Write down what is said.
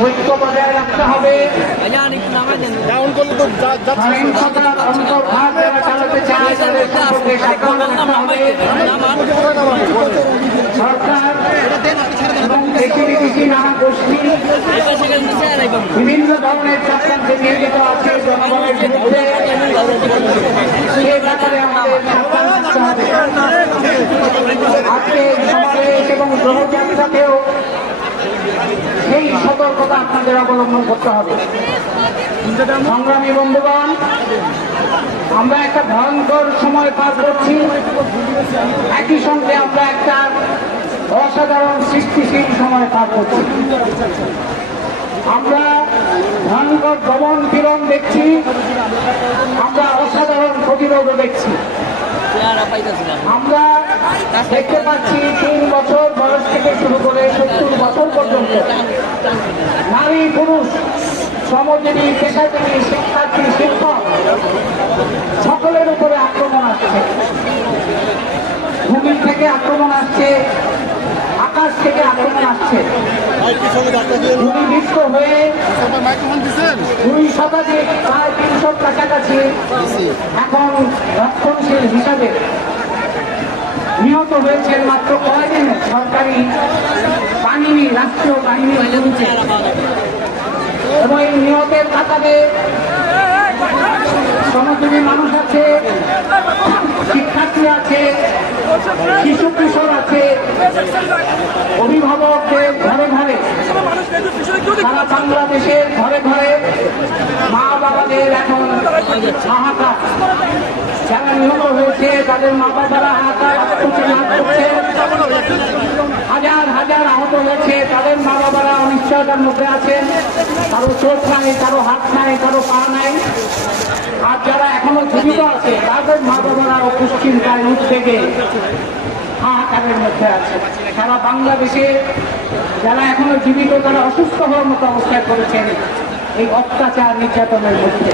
ঐক্য বজায় রাখতে হবে. ডাউন করলে তো সরকার নানা গোষ্ঠী. বিভিন্ন ধরনের চক্রান্তে নিয়োজিত আছে জনগণের বিরুদ্ধে সে ব্যাপারে আমাদের আজকে সমাবেশ এবং গ্রহযাত্রাতেও সতর্কতা আপনাদের অবলম্বন করতে হবে। সংগ্রামী বন্ধুগণ, আমরা একটা ভয়ঙ্কর সময় পার করছি। একই সঙ্গে আমরা একটা অসাধারণ সৃষ্টিশীল সময় পার করছি। আমরা ভয়ঙ্কর দমন পীড়ন দেখছি, আমরা অসাধারণ প্রতিরোধ দেখছি? আমরা দেখতে পাচ্ছি তিন বছর শ্রমজীবী পেশাজীবী শিক্ষার্থী শিক্ষক সকলের উপরে আক্রমণ আসছে। ভূমির থেকে আক্রমণ আসছে, আকাশ থেকে আক্রমণ আসছে। গুলিবিদ্ধ হয়ে দুই শতাধিক প্রায় তিনশোর কাছাকাছি এখন রক্ষণশীল হিসাবে নিহত হয়েছেন মাত্র কয়েকদিন সরকারি বাহিনী, রাষ্ট্রীয় বাহিনী হয়েছে এবং এই নিহতের কাতারে শ্রমজীবী মানুষ আছে, শিক্ষার্থী আছে, শিশু কিশোর আছে, অভিভাবকদের ঘরে ঘরে। সারা বাংলাদেশের ঘরে ঘরে মা বাবাদের এখন হাহাকার। যারা নিহত হয়েছে, তাদের মা বাবারা হাহাকার আত্মচিৎকার করছে। হাজার হাজার আহত হয়েছে, তাদের মা বাবারা অনিশ্চয়তার মধ্যে আছেন। কারও চোখ নাই, কারও হাত নাই, কারও পা নাই। আর যারা এখনও জীবিত আছে, তাদের মা বাবারা দুশ্চিন্তায় উদ্বেগে, হাহাকারের মধ্যে আছে সারা বাংলাদেশে যারা এখনও জীবিত, তারা অসুস্থ হওয়ার মতো অবস্থায় করেছেন এই অত্যাচার নির্যাতনের মধ্যে।